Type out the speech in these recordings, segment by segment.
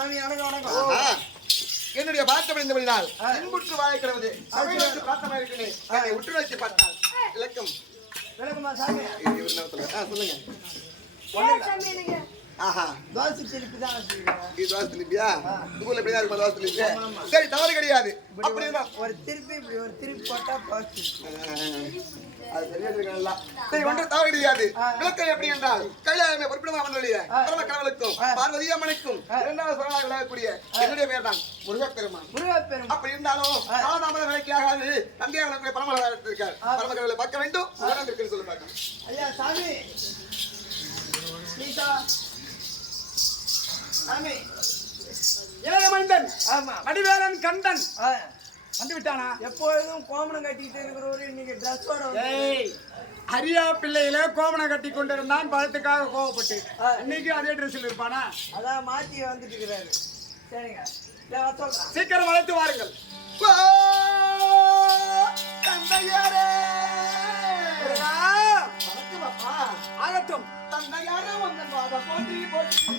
சாமி வணக்கம். என்னுடைய பார்த்த இந்த இன்புற்று வாழ கிடவது சபையிலிருந்து பார்த்தமா இருக்கிறேன். அதை உற்று வைத்து பார்த்தால் விளக்கம் விளக்கமா சாமி சொல்லுங்க. தோசை திருப்பி தான் தோசை திருப்பியா ஊர்ல எப்படிதான் இருக்குமா தோசை திருப்பி? சரி, தவறு கிடையாது. அப்படி ஒரு திருப்பி இப்படி ஒரு திருப்பி போட்டா போச்சு. அது சரியா இருக்கா? சரி, ஒன்று தவறு கிடையாது. விளக்கம் எப்படி என்றால் கைலாயமே பொறுப்பிடமா வந்தவழிய பரம கடவுளுக்கும் பார்வதி அம்மனுக்கும் இரண்டாவது சொல்லாக விளையக்கூடிய என்னுடைய பேர் தான் முருகப்பெருமான். அப்படி இருந்தாலும் காலதாமத விலைக்கு ஆகாது தந்தையா விளக்கூடிய பரம இருக்கார். பரம கடவுளை பார்க்க வேண்டும். இருக்குன்னு சொல்லி பார்க்கணும். ஐயா சாமி இளையமைந்தன் வடிவேலன் கண்டன் வந்து விட்டானா? எப்பொழுதும் கோமணம் கட்டிட்டு இருக்கிறவரு இன்னைக்கு ட்ரெஸ்ஸோட அரியா பிள்ளையில கோமணம் கட்டி கொண்டிருந்தான் பழத்துக்காக கோவப்பட்டு இன்னைக்கு அதே ட்ரெஸ்ல இருப்பானா? அதான் மாத்தி வந்துட்டு இருக்கிறாரு. சரிங்க, சீக்கிரம் வளர்த்து வாருங்கள். ஆகட்டும். தந்தையாரே வந்தன் வாத போற்றி போற்றி.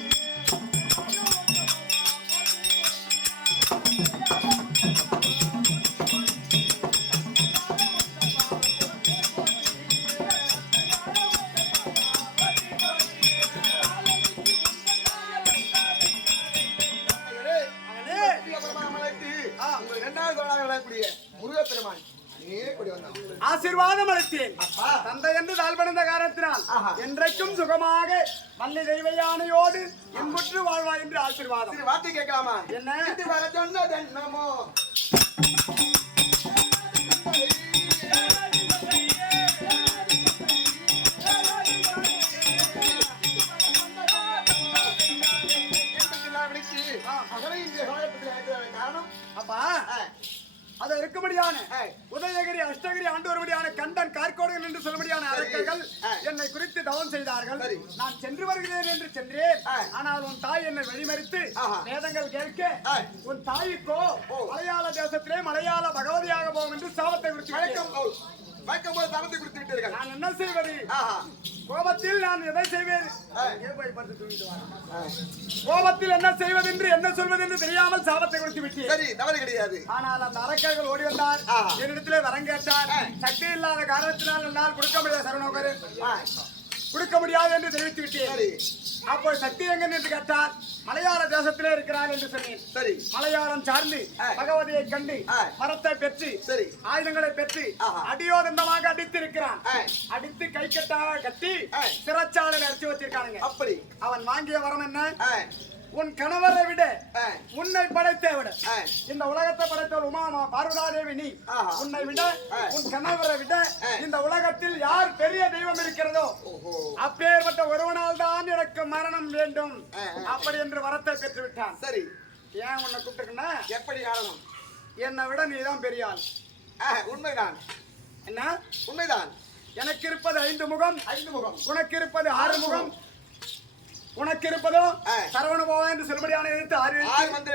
முருகப்பெருமான் ஆசீர்வாதம் அளித்தேன். தந்தை என்று தாழ்வடைந்த காரணத்தினால் என்றைக்கும் சுகமாக மல்லி தெய்வ யானையோடு என்புற்று வாழ்வா என்று ஆசீர்வாதம். வார்த்தை கேட்கலாமா? என்ன வர சொன்னது என்னமோ காரணம் அப்பா அது இருக்கும்படியான உதயகிரி அஷ்டகிரி ஆண்டு வரும்படியான கண்டன் கார்கோடுகள் என்று சொல்லும்படியான அரக்கர்கள் என்னை குறித்து தவம் செய்தார்கள். நான் சென்று வருகிறேன் என்று சென்றேன். ஆனால் உன் தாய் என்னை வழிமறித்து வேதங்கள் கேட்க உன் தாய்க்கோ மலையாள தேசத்திலே மலையாள பகவதியாக போகும் என்று சாபத்தை குறித்து தவத்தை கொடுத்து விட்டீர்கள். நான் என்ன செய்வது? கோபத்தில் நான் எதை செய்வேன்? கோபத்தில் என்ன செய்வது என்று என்ன சொல்வது என்று தெரியாமல் சாபத்தை கொடுத்து விட்டேன். சரி, தவறு கிடையாது. ஆனால் அந்த அரக்கர்கள் ஓடி வந்தார். என்னிடத்திலே வரம் கேட்டார். சக்தி இல்லாத காரணத்தினால் என்னால் கொடுக்க முடியாது சரவணோகர், கொடுக்க முடியாது என்று தெரிவித்து விட்டேன். அப்போ சக்தி எங்க என்று கேட்டார். மலையாள தேசத்திலே இருக்கிறார் என்று சொன்னேன். சரி, மலையாளம் சார்ந்து பகவதியை கண்டு மரத்தை பெற்று ஆயுதங்களை பெற்று அடியோதந்தமாக அடித்து இருக்கிறான். அடித்து கை கட்டாக கட்டி சிறைச்சாலையில் அடிச்சு வச்சிருக்கானுங்க. அப்படி அவன் வாங்கிய வரம் என்ன? உன் கணவரை விட உன்னை படைத்த விட இந்த உலகத்தை படைத்தவர் உமா பார்வதாதேவி நீ. உன்னை விட உன் கணவரை விட இந்த உலகத்தில் யார் பெரிய தெய்வம் இருக்கிறதோ அப்பேற்பட்ட ஒருவனால் தான் எனக்கு மரணம் வேண்டும் அப்படி என்று வரத்தை பெற்று விட்டான். சரி, ஏன் உன்னை கூப்பிட்டுருக்குன்னா எப்படி காரணம்? என்னை விட நீதான் பெரிய ஆள். உண்மைதான். என்ன உண்மைதான். எனக்கு இருப்பது 5 முகம், 5 முகம். உனக்கு இருப்பது 6 முகம். உனக்கு இருப்பதோ சரவணபவா என்று சொல்லும்படியான எழுத்து 6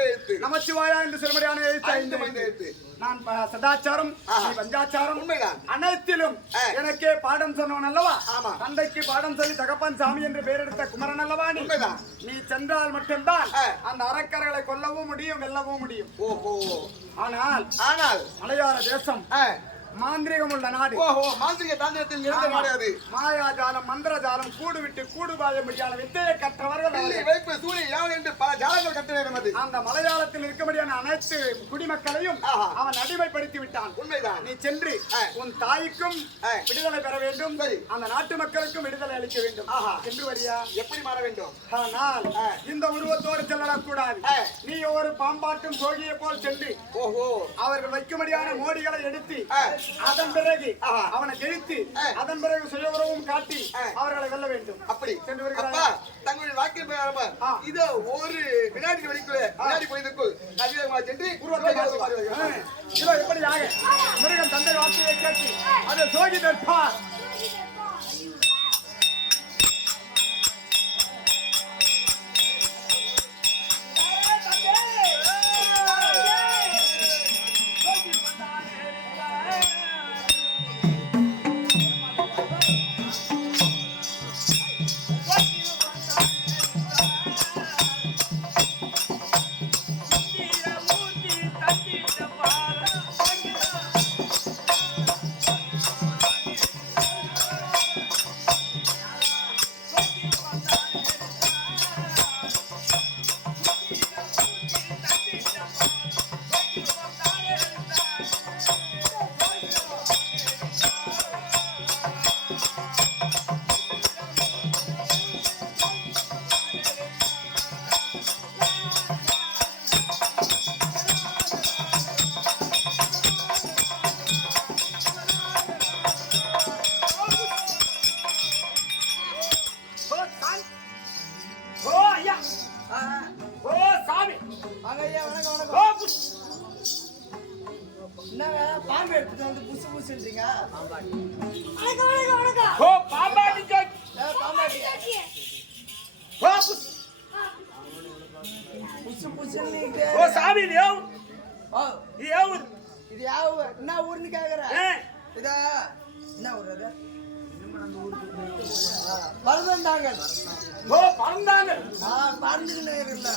எழுத்து, நமச்சிவாயா என்று சொல்லும்படியான எழுத்து 5 எழுத்து. நான் சதாச்சாரம் பஞ்சாச்சாரம் அனைத்திலும் எனக்கே பாடம் சொன்னவன் அல்லவா? தந்தைக்கு பாடம் சொல்லி தகப்பன் சாமி என்று பெயர் எடுத்த குமரன் அல்லவா நீ? நீ சென்றால் மட்டும்தான் அந்த அரக்கர்களை கொல்லவும் முடியும், வெல்லவும் முடியும். ஆனால் மலையாள தேசம் மாந்திரிகம் உள்ள நாடு. மாந்திரிக தாந்திரத்தில் நிறைந்த நாடு அது. மாயாஜாலம் மந்திரஜாலம் கூடு விட்டு கூடு பாய முடியாத வித்தையை கற்றவர்கள் என்று பல ஜாலங்கள் கட்ட வேண்டும். அது அந்த மலையாளத்தில் இருக்கபடியான அனைத்து குடிமக்களையும் அவன் அடிமைப்படுத்தி விட்டான். உண்மைதான். நீ சென்று உன் தாய்க்கும் விடுதலை பெற வேண்டும், அந்த நாட்டு மக்களுக்கும் விடுதலை அளிக்க வேண்டும். சென்று வரியா? எப்படி மாற வேண்டும்? ஆனால் இந்த உருவத்தோடு செல்லக்கூடாது. நீ ஒரு பாம்பாட்டும் சோகியை போல் சென்று அவர்கள் வைக்கும்படியான மோடிகளை எடுத்து அதன் பிறகு அவனை ஜெயித்து அதன் பிறகு சுயவரவும் காட்டி அவர்களை வெல்ல வேண்டும். அப்படி தங்களுடைய வாக்கியம் இதோ ஒரு வினாடி வரைக்குள்ள வினாடி பொழுதுக்குள் அதிகமாக சென்று எப்படியாக முருகன் தந்தை வார்த்தையை கேட்டு அதை சோகி நிற்பார். ஓ சாமி வாங்க ஐயா, வணக்கம் ஓ வணக்கம். புஷ். என்னங்க பாம்பு எடுத்துட்டு வந்து புசு புசுன்றீங்க? ஓ பாம்பாட்டி ஜோக்கி பாம்பாட்டியா? ஓ புஷ். புசு புசுன்னு ஓ சாமி இது ஏவு ஓ இது ஏவு இது யாவு என்ன ஊருன்னு கேக்குற? ஏ இதா என்ன ஊர் அது? பரதந்தாங்கல். ஓ பறந்தாங்க பறந்துக்கின்னு இருக்குல்ல,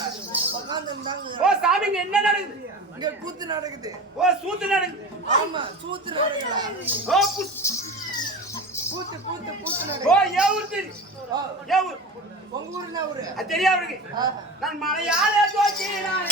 உட்காந்து இருந்தாங்க. ஓ சாமி இங்க என்ன நடக்குது இங்க கூத்து நடக்குது. ஓ சூத்து நடக்குது ஆமா, சூத்து நடக்குது. ஓ புஷ். கூத்து கூத்து கூத்து ஓ நடக்குது. ஏவு தெரியும் ஓ, ஏவு உங்க ஊர் என்ன ஊரு? அது தெரியா அவனுக்கு ஆஹா. நான் மலையாள ஜோக்கி நான்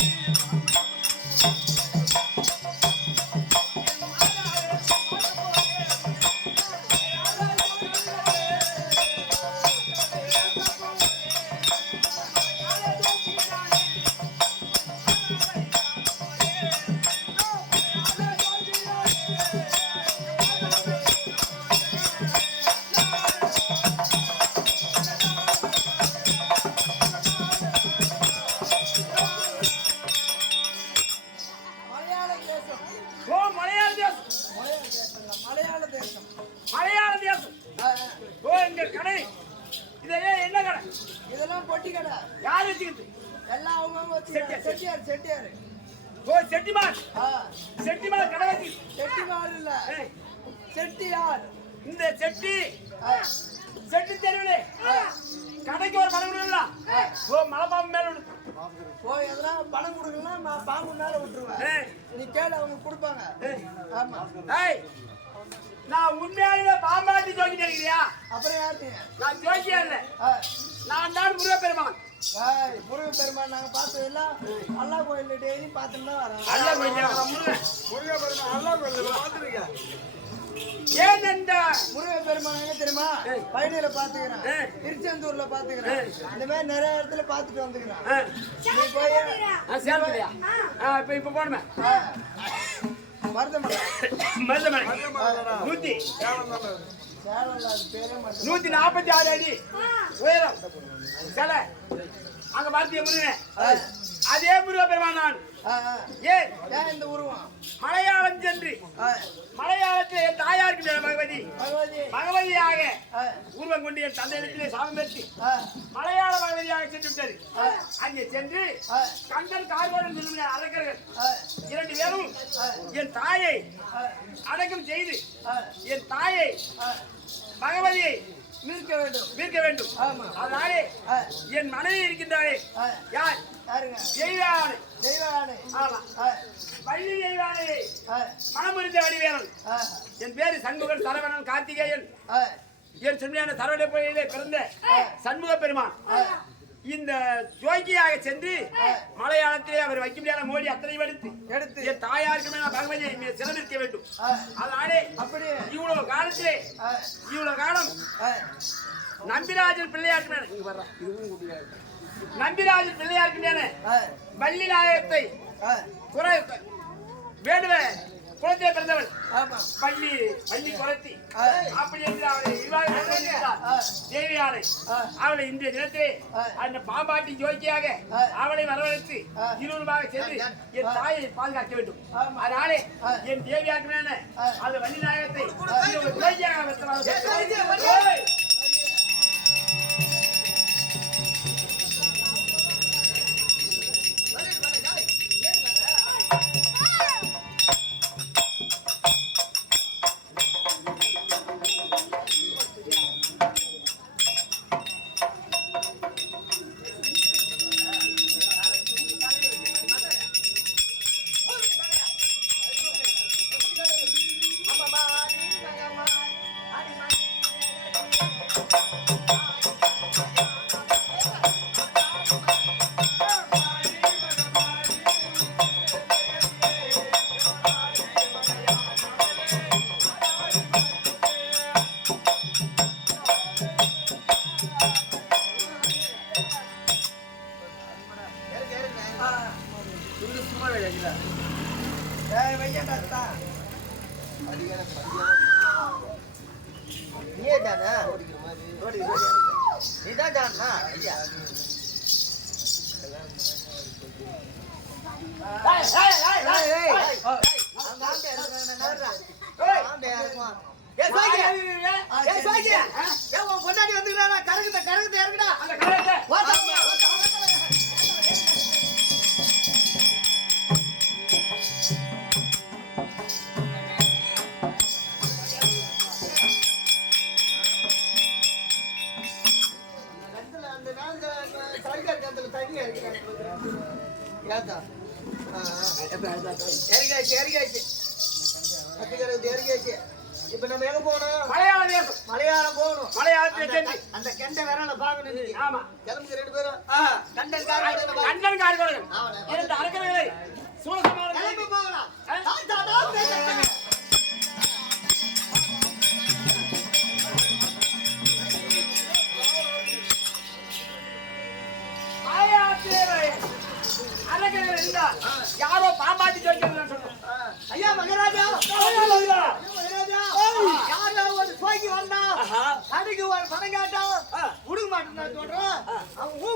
மலையாள தேசம். ஓ மலையாள தேசம் மலையாள தேசம் இல்ல, மலையாள தேசம். மலையாள தேசம் ஆ, ஓ இங்க கடை இதே என்ன கடை இதெல்லாம் பொட்டி கடை. யார் வச்சுக்கிட்டு எல்லாம் அவங்க வச்சுக்கிறாங்க. செட்டியார் செட்டியார். ஓ செட்டிமார் ஆ, செட்டிமார் கடை வச்சு செட்டிமார் இல்ல, ஏய், செட்டியார். இந்த செட்டி ஆ, செட்டி தெருவிலே கடைக்கு ஒரு பணம் விடலாம் ஓ மலைப்பாம்பு மேல விடு போய் எதனா பணம் கொடுக்கலாம், பாம்பு மேல விட்டுருவேன். ஏய், நீ கேளு, அவங்க கொடுப்பாங்க. ஏய், ஆமா. ஏய், நான் உண்மையாலே பாம்பாட்டி ஜோக்கி நினைக்கிறியா அப்புறம் யார் நீ? நான் ஜோக்கியா இல்ல ஆ, நான் தான் முருகப்பெருமான் ஏய், முருகன் பெருமான் நாங்க பார்த்தது இல்ல. அல்லா கோயில்ல டெய்லி பார்த்துட்டு தான் வரோம். அல்ல கொஞ்சம் முருகன் முருகப்பெருமான் அல்லா கோயில்ல பார்த்திருக்கேன். ஏன் இந்த முருகன் பெருமான் எங்க தெரியுமா? பழனியில பாத்துக்கிறேன், ஏய். திருச்செந்தூர்ல பாத்துக்கிறேன், இந்த மாதிரி நிறைய இடத்துல பாத்துட்டு வந்துக்கிறேன். ஆ, நீ போய் சேர்ந்துலையா இப்ப போடுமே மருதமலை மருதமலை 100 சேலம், அது பேரே மட்டும். 146 அடி உயரம் சிலை அங்க பார்த்திய முருகன் அதே முருகப்பெருமான் நான் ஏன் ஏன் இந்த உருவம்? மலையாளம் சென்று மலையாளத்தில் என் தாயாருக்கு மேல பகவதி பகவதி. பகவதியாக ஆ, உருவம் கொண்டு என் தந்தையிடத்திலே சாபம் பெற்று ஆ, மலையாள பகவதியாக சென்று விட்டது அங்கே சென்று ஆ, கந்தன் கார்கோடன் திரும்பின அரக்கர்கள் ஆ, 2 பேரும் என் தாயை அடக்கம் செய்து ஆ, என் தாயை ஆ, பகவதியை மீட்க வேண்டும். மீட்க வேண்டும் ஆமா. அதனாலே ஆ, என் மனைவி இருக்கின்றாரே ஆ, யார் யாருங்க? தெய்வானை தெய்வ ஆணை. ஆமா ஆ, பள்ளி தெய்வானையை ஆ, மனமுறிந்த வடிவேலன் ஆ, என் பேரு சண்முகன் சரவணன் கார்த்திகேயன் ஆ, என் செம்மையான சரவணப்பையிலே பிறந்த சண்முக பெருமான் ஆ, இந்த ஜோக்கியாக சென்று மலையாளத்திலே அவர் வைக்க முடியாத மோடி அத்தனை எடுத்து எடுத்து. என் தாயாருக்கு மேல பகவதியை சிறந்திருக்க வேண்டும் ஆ, அதனாலே அப்படி. இவ்வளவு காலத்திலே ஆ, இவ்வளவு காலம் ஆ, நம்பிராஜன் பிள்ளையாருக்கு மேல இங்க வர்றா. நம்பிராஜன் பிள்ளையாருக்கு மேல ஆ, வள்ளி நாயகத்தை ஆ, குறை வேடுவ குலத்தை பிறந்தவள் ஆமா. பள்ளி பள்ளி குலத்தி ஆ, அப்படி என்று அவளை நிர்வாகம் தேவியானை அவளை இன்றைய தினத்திலே அந்த பாம்பாட்டி ஜோக்கியாக அவளை வரவழைத்து இருவருமாக சென்று என் தாயை பாதுகாக்க வேண்டும் அதனாலே என் தேவியாருக்கு மேல அந்த வள்ளி நாயகத்தை ஜோக்கியாக வைத்தவர்கள். ஏய், வையடா அத்தா. நீயே தானே ஓடி ஓடி நீதான் தானா ஐயா பொண்டாடி வந்துக்கிறாரா கரகத்தை இறங்குடா அந்த கரகத்தை இப்ப நம்ம எங்க போகணும் மலையாள தேசம் மலையாளம் போகணும் மலையாள தேசம் அந்த கெண்ட விரல பாக்கணும் ஆமா கிளம்புங்க 2 பேரும் கண்டன் கண்ணன் கார்கோடு இரண்டு அரக்கர்களை சூழசமான கிளம்பி போகலாம் அரக்கர்கள் இருந்தால் யாரோ பாம்பாட்டி சொல்லிட்டு சொன்னோம் ஐயா மகராஜா யாரோ ஒரு சோய்க்கு வந்தா கடைக்கு ஒரு பணம் கேட்டா கொடுக்க மாட்டேன்னு சொல்றான் அவன்